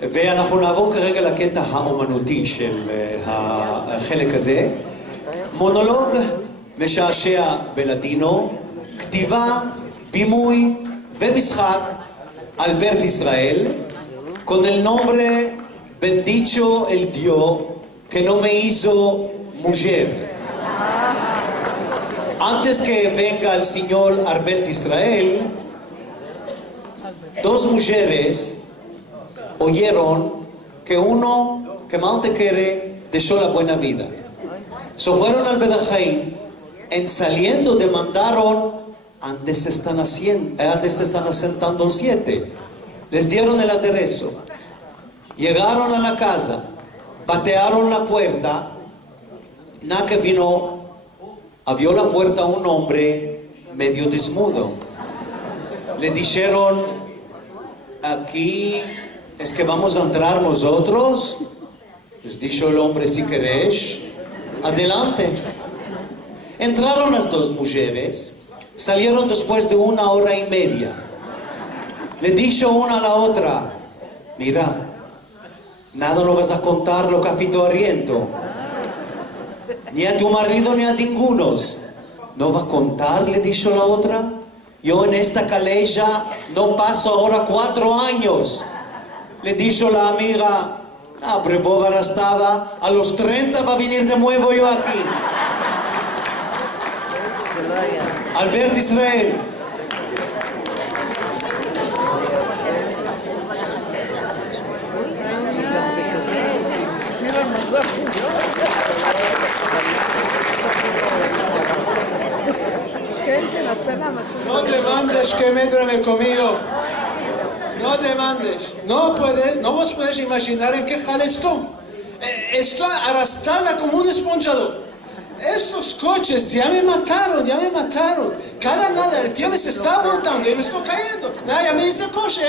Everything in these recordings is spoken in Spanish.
ואנחנו נעבור כרגע לקטע האומנותי של החלק הזה. מונולוג משעשע בלדינו, כתיבה, בימוי ומשחק, אלברט ישראל, con el nombre Bendicho el Dios que no me hizo mujer. Antes que venga el señor Albert Israel, dos mujeres oyeron que uno que mal te quiere dejó la buena vida. So fueron al Bedajaim, en saliendo demandaron, antes se están asentando 7. Les dieron el aderezo. Llegaron a la casa, batearon la puerta. Nada que vino, abrió la puerta un hombre medio desnudo. Le dijeron, aquí es que vamos a entrar nosotros. Les dijo el hombre, si queréis, adelante. Entraron las dos mujeres, salieron después de 1 hora y media. Le dijo una a la otra, mira, nada no vas a contar lo que has visto arriendo. Ni a tu marido ni a ningunos. ¿No vas a contar? Le dijo la otra. Yo en esta calella no paso ahora 4 años. Le dijo la amiga, pero vos arrastrada, a los 30 va a venir de nuevo yo aquí. Albert Israel. No demandes que me entre conmigo. No demandes. No vos puedes imaginar en qué jale estoy. Estoy arrastrada como un esponjador. Estos coches ya me mataron. Cada nada, el pie me se está botando y me estoy cayendo. Nada, ya me dice coche,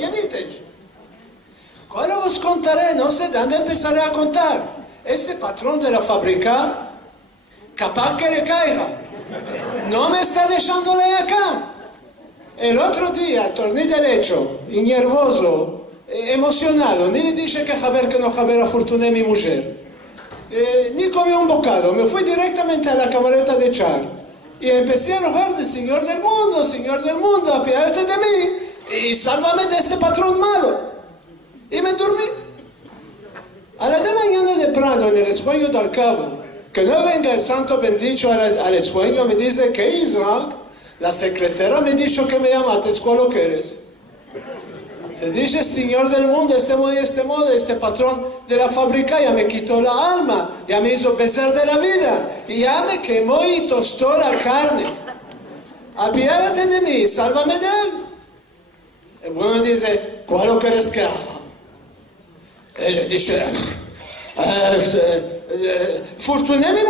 ya viste. ¿Cuál os contaré? No sé de dónde empezaré a contar. Este patrón de la fábrica, capaz que le caiga. No me está dejándole acá. El otro día, torné derecho, y nervoso, emocionado, ni le dije que saber que no saber afortuné mi mujer. Ni comí un bocado, me fui directamente a la camareta de Char. Y empecé a rogar de Señor del mundo, apiádate de mí y sálvame de este patrón malo. Y me dormí. A la de mañana de prano, en el sueño del cabo, que no venga el santo bendito al sueño, me dice que Isaac, la secretaria me dijo que me llamaste, ¿cuál lo quieres? Le dije, Señor del mundo, este patrón de la fábrica ya me quitó la alma, ya me hizo pesar de la vida, y ya me quemó y tostó la carne. Apiádate de mí, sálvame de él. El bueno dice, ¿cuál lo quieres que haga? Él le dice, fortuné mi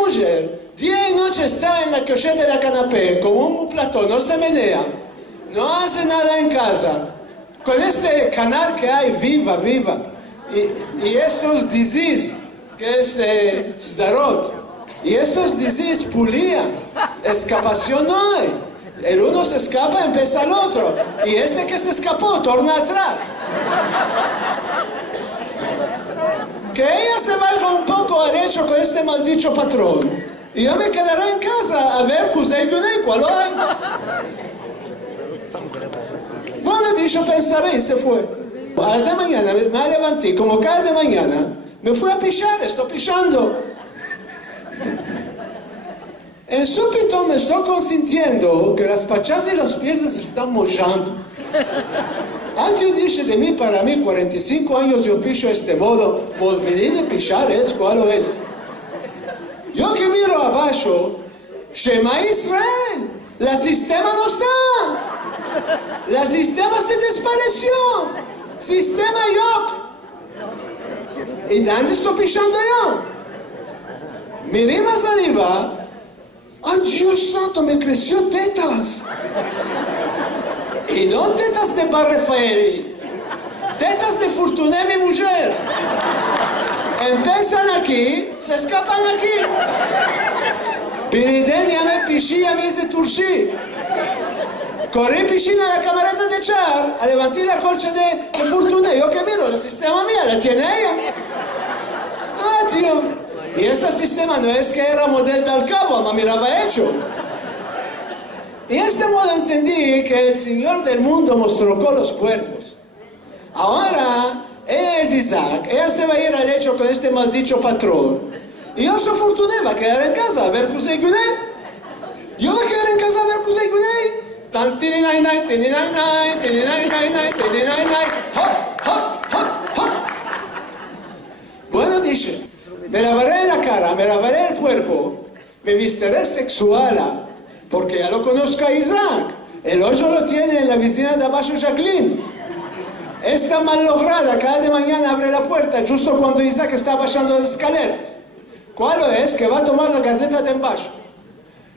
mujer, día y noche está en la cochera de la canapé, como un platón, no se menea, no hace nada en casa, con este canal que hay, viva, y estos disease, que es Sdarot, y estos disease pulía, escapación no hay, el uno se escapa, empieza el otro, y este que se escapó, torna atrás. Que ella se vaya un poco al hecho con este maldito patrón. Y yo me quedaré en casa a ver cuál hay. Bueno, dicho pensaré y se fue. A la de mañana me levanté, como cada de mañana, me fui a pichar, estoy pichando. En súbito me estoy consintiendo que las pachas y los pies se están mojando. Antes yo dije de mí, para mí, 45 años yo picho de este modo, volveré de pichar, ¿cuál es? Yo que miro abajo, Shema Israel, la sistema no está. La sistema se desapareció. Sistema Yok. ¿Y dónde estoy pichando yo? Miré más arriba. ¡Ay, Dios santo! Me creció tetas. Y no tetas de Barrefaeli, tetas de Fortuné, mi mujer. Empiezan aquí, se escapan aquí. Piriden ya me pichí, ya me hice turshi. corrí piscina en la cameretta de Char, a levantar la colcha de Fortuné. Yo que miro, el sistema mía, la tiene ella. Ah, tío. Y este sistema no es que era modelo del cabo, me miraba hecho. Y de este modo entendí que el Señor del mundo mostró con los cuerpos. Ahora, ella es Isaac, ella se va a ir al hecho con este maldito patrón. Y yo soy Fortuné, va a quedar en casa a ver Kusei Gunei. Yo voy a quedar en casa a ver Kusei Gunei. Tan tini nai nai, tini nai nai, tini nai nai nai, tini nai nai, hop, hop, hop, hop. Bueno, dice, me lavaré la cara, me lavaré el cuerpo, me vistiré sexual, porque ya lo conozco a Isaac. El hoyo lo tiene en la vecina de abajo Jacqueline. Está mal lograda, cada de mañana abre la puerta justo cuando Isaac está bajando las escaleras. ¿Cuál es? Que va a tomar la gaceta de abajo.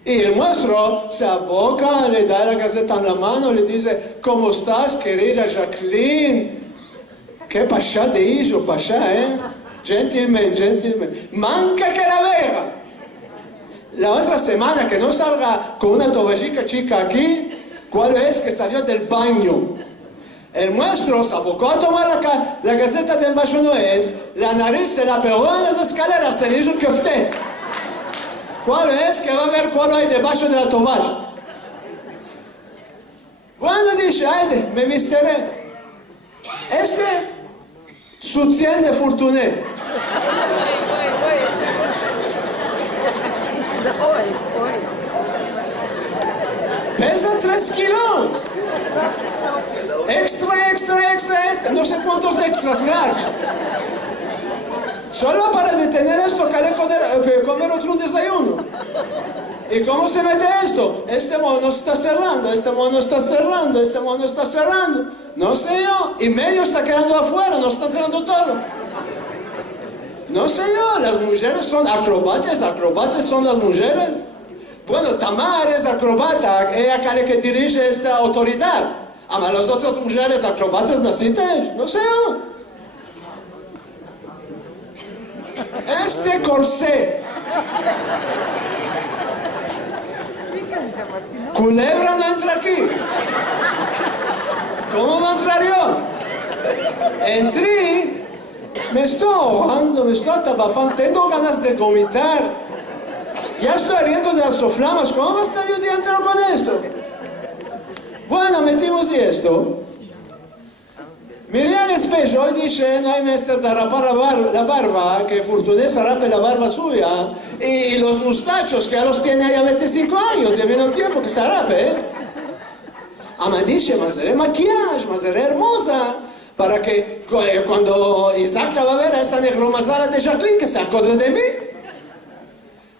Y el maestro se aboca, le da la gaceta en la mano, le dice, ¿cómo estás, querida Jacqueline? ¿Qué pasha de hijo, pasha, Gentleman, gentleman. Manca que la vea. La otra semana que no salga con una tovallica chica aquí, ¿cuál es? Que salió del baño. El maestro se abocó a tomar la gaceta de abajo, no es, la nariz se la pegó en las escaleras, se le hizo que usted. ¿Cuál es? Que va a ver cuál hay debajo de la toalla. Bueno, dice, ay, me vistiré. Este, sutién de Fortuné. Pesa 3 kilos. Extra, no sé cuántos extras largos. Solo para detener esto, que comer otro desayuno. ¿Y cómo se mete esto? Este mono está cerrando, este mono está cerrando, este mono está cerrando. No sé yo. Y medio está quedando afuera, no está entrando todo. No sé yo, las mujeres son acrobatas son las mujeres. Bueno, Tamar es acrobata, ella que dirige esta autoridad. Ama las otras mujeres acrobatas naciste, no sé yo. Este corsé. Culebra no entra aquí. ¿Cómo va a entrar yo? Entré, me estoy ahogando, me estoy atabafando, tengo ganas de vomitar. Ya estoy riendo de las soflamas, ¿cómo va a estar yo el día entero con esto? Bueno, metimos esto. Miré al espejo y dije, no hay menester de rapar la barba, que Fortuné se rape la barba suya, y los mustachos que ya los tiene ahí a 25 años, ya viene el tiempo que se rape, Ama dice, mas seré maquillaje, mas seré hermosa, para que cuando Isaac la va a ver a esta negromazara de Jacqueline, que se acordre de mí.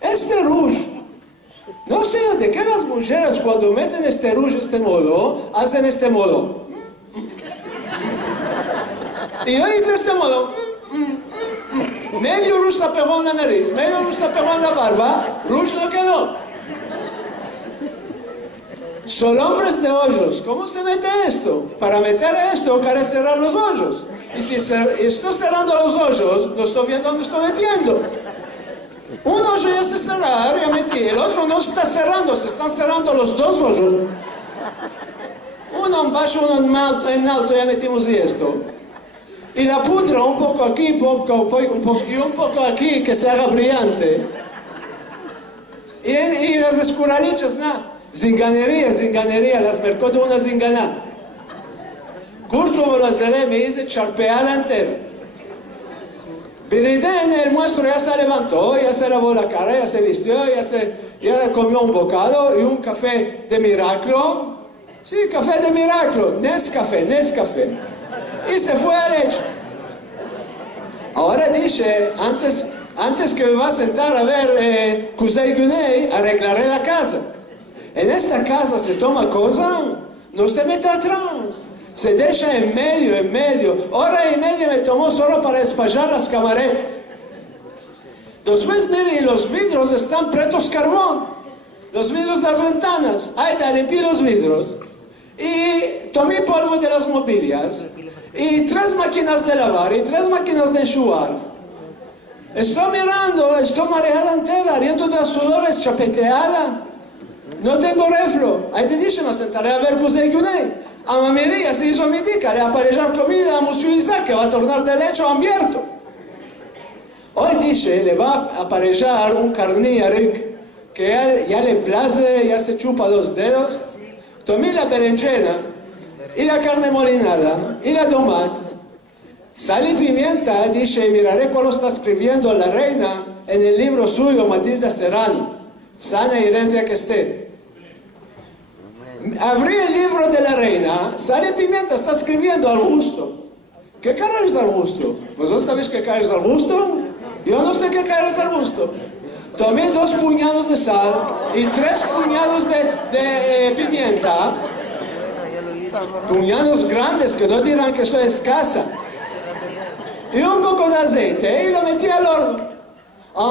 Este rouge, no sé de qué las mujeres cuando meten este rouge de este modo, hacen este modo. Y yo hice este modo. Medio rouge se pegó en la nariz, medio rouge se pegó en la barba, rouge no quedó. Son hombres de hoyos. ¿Cómo se mete esto? Para meter esto, para cerrar los hoyos. Y si estoy cerrando los hoyos, no estoy viendo dónde estoy metiendo. Un hoyo ya se cerró, ya metí. El otro no se está cerrando, se están cerrando los dos hoyos. Uno en bajo, uno en alto, ya metimos esto. Y la pudra un poco aquí, y un poco aquí, que se haga brillante. Y las escuralichas, nada. Zinganería, las mercó de una zinganá. Curto me lo haré, me hice charpeada entera. Viridén, el maestro ya se levantó, ya se lavó la cara, ya se vistió, ya comió un bocado y un café de milagro. Sí, café de milagro, Nescafé. Y se fue al hecho. Ahora dice, antes que me va a sentar a ver Kusei Gunei, arreglaré la casa. En esta casa se toma cosa, no se mete atrás, se deja en medio. Hora y media me tomó solo para despachar las camaretas. Después, mire, los vidrios están pretos carbón, los vidrios de las ventanas. Ahí limpié los vidrios y tomé polvo de las mobilias y 3 máquinas de lavar y 3 máquinas de enjuagar. Estoy mirando, estoy mareada entera, riendo de las sudores, chapeteada. no tengo reflo. Ahí te dice, me sentaré a ver Kuzei Gunei. A Mamiria se hizo mi dica, le aparellar comida a Monsieur Isaac, que va a tornar de lecho abierto. Hoy dice, le va a aparellar un carniaric, que ya le place, ya se chupa los dedos. Tomé la berenjena, y la carne molinada, y la tomate. Sal y pimienta, dice, miraré cuál está escribiendo la reina en el libro suyo, Matilda Serrano, sana y herencia que esté. Abrí el libro de la reina, sal y pimienta, está escribiendo arbusto. ¿Qué cara es arbusto? ¿Vosotros sabéis qué cara es arbusto? Yo no sé qué cara es arbusto. Tomé 2 puñados de sal y 3 puñados de pimienta. Puñados grandes que no dirán que soy escasa. Y un poco de aceite y lo metí al horno.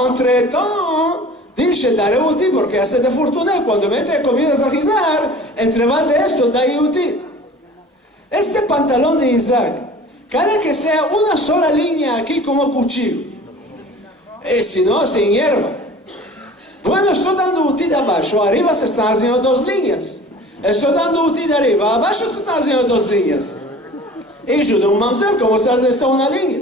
Entre temps, dice, daré uti porque hace de fortuna cuando mete comidas a guisar, entre van de esto, da uti. Este pantalón de Isaac, cada que sea una sola línea aquí como cuchillo, si no se hierva. Bueno, estoy dando uti de abajo, arriba se están haciendo 2 líneas. Estoy dando uti de arriba, abajo se están haciendo 2 líneas. Y yo de un mamzer, ¿cómo se hace esta una línea?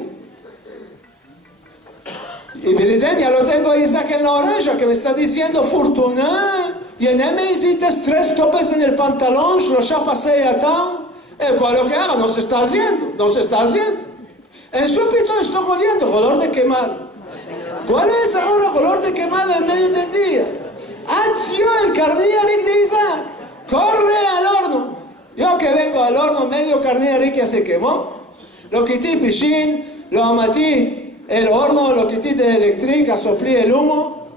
Y Viriden, ya lo tengo a Isaac en la oreja, que me está diciendo, Fortuna, y en él me hiciste 3 topes en el pantalón, yo ya pasé a tal. ¿Cuál es lo que hago? No se está haciendo, no se está haciendo. En súbito estoy oliendo, olor de quemado. ¿Cuál es ahora olor de quemado en medio del día? ¡Adiós, el carniaric de Isaac! ¡Corre al horno! Yo que vengo al horno, medio carniaric ya se quemó. Lo quité pichín, lo amatí el horno, lo quité de eléctrica, soplí el humo.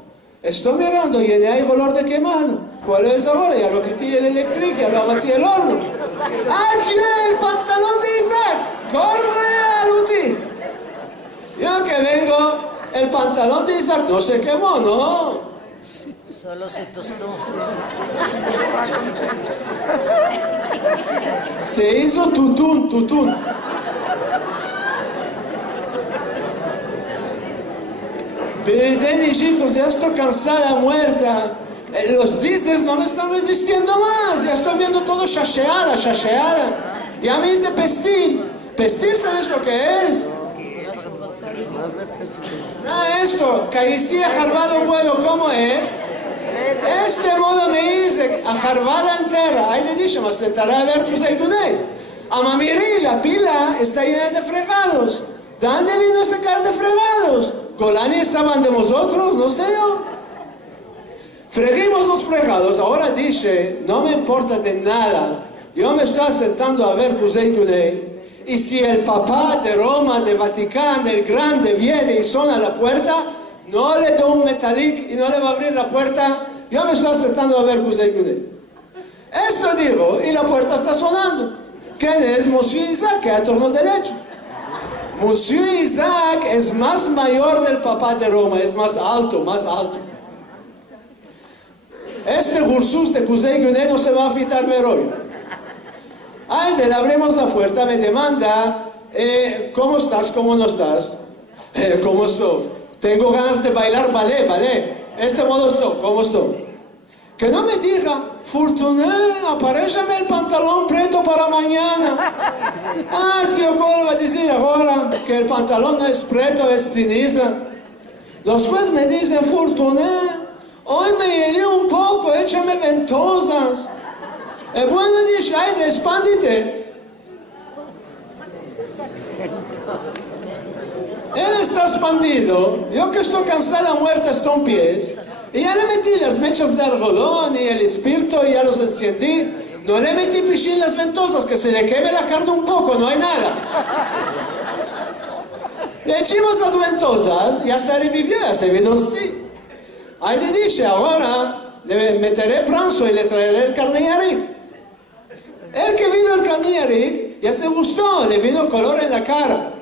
Estoy mirando y hay olor de quemado. ¿Cuál es ahora? Ya lo quité el eléctrico, ya lo amatí el horno. ¡Adiós, el pantalón de Isaac! ¡Corre al uti! Yo que vengo, el pantalón de Isaac no se quemó, ¿no? Solo se tostó. Se hizo tutún. Pero chicos, ya estoy cansada, muerta. Los dices no me están resistiendo más. Ya estoy viendo todo chasheada. Ya me dice pestil. ¿Pestil sabes lo que es? Esto, caicía jarvado bueno, ¿cómo es? Este modo me dice, a jarvada entera. Ahí le dije, me sentaré a ver Kuzei Gunei. A Mamiri, la pila está llena de fregados. ¿De dónde vino esta cara de fregados? ¿Golani estaban de vosotros? No sé yo. Freguimos los fregados. Ahora dice, no me importa de nada. Yo me estoy sentando a ver Kuzei Gunei. Y si el papá de Roma, de Vaticano, el grande, viene y suena a la puerta, no le doy un metalic y no le va a abrir la puerta. Yo me estoy sentando a ver Kuzei Gunei. Esto digo, y la puerta está sonando. ¿Quién es Monsieur Isaac? Que a torno derecho. Monsieur Isaac es más mayor del papá de Roma, es más alto. Este Ursus de Kuzei Gunei no se va a fitar ver hoy. Ay, le abrimos la puerta, me demanda, ¿cómo estás? ¿Cómo no estás? ¿Cómo estoy? Tengo ganas de bailar ballet. Este modo estoy, ¿cómo estoy? Que no me diga, Fortuné, aparéchame el pantalón preto para mañana. Tío, ¿cómo va a decir ahora? Que el pantalón no es preto, es ceniza. Después me dice, Fortuné, hoy me herí un poco, échame ventosas. Bueno, dice, ay, expándite. Él está expandido, yo que estoy cansada, muerta, estoy en pies. Y ya le metí las mechas de algodón y el espíritu y ya los encendí. No le metí pichín las ventosas, que se le queme la carne un poco, no hay nada. Le echamos las ventosas, ya se revivió, ya se vino sí. Ahí le dije, ahora le meteré pranzo y le traeré el carniaric. El que vino el carniaric ya se gustó, le vino color en la cara.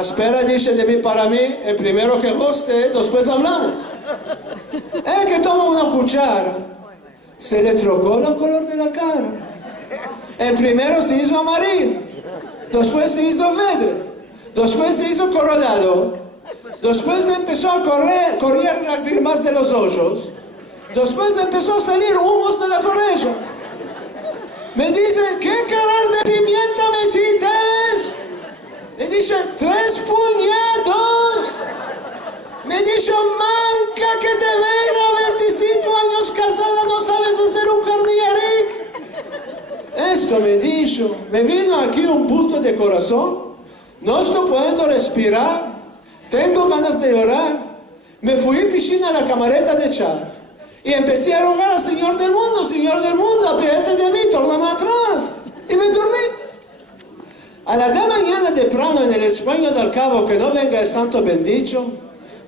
Espera, dice de mí para mí, el primero que guste, después hablamos. El que toma una cuchara, se le trocó el color de la cara. El primero se hizo amarillo, después se hizo verde, después se hizo colorado, después empezó a correr lágrimas de los ojos. Después empezó a salir humos de las orejas. Me dice, ¿qué caral de pimienta metiste? Le dice, 3 puñados. Me dice, manca que te venga 25 años casada, no sabes hacer un carniaric. Esto me dijo, me vino aquí un punto de corazón. No estoy pudiendo respirar. Tengo ganas de llorar. Me fui a piscina a la camareta de char. Y empecé a rogar al Señor del mundo, apiádate de mí, tórname atrás. Y me dormí. A la de mañana temprano en el España del Cabo, que no venga el santo bendito,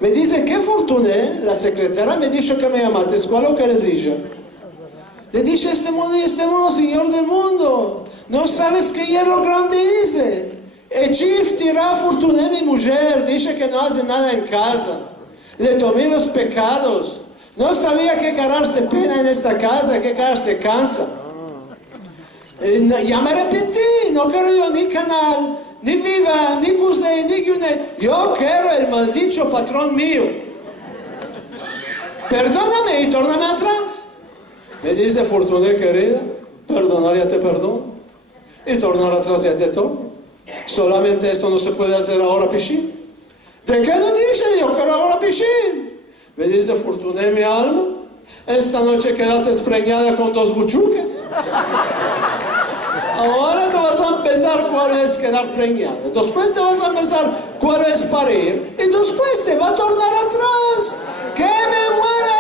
me dice, qué fortuna, la secretaria me dijo que me llamaste, ¿cuál lo que les dije? Le dije, este mundo, Señor del mundo, no sabes qué hierro grande hice. El chief tira fortuna a mi mujer, dice que no hace nada en casa. Le tomé los pecados. No sabía qué carar se pena en esta casa, qué carar se cansa. Ya me arrepentí, no quiero yo ni canal, ni viva, ni cusey, ni guiné. Yo quiero el maldito patrón mío. Perdóname y tórname atrás. Me dice, Fortuné querida, perdonar ya te perdono. Y tornar atrás ya te torno. Solamente esto no se puede hacer ahora, Pichín. ¿De qué no dice? Yo quiero ahora, Pichín. Me dice, Fortuné, mi alma, esta noche quedaste preñada con 2 buchuques. Ahora te vas a empezar cuál es quedar preñada. Después te vas a empezar cuál es parir. Y después te va a tornar atrás. Que me muera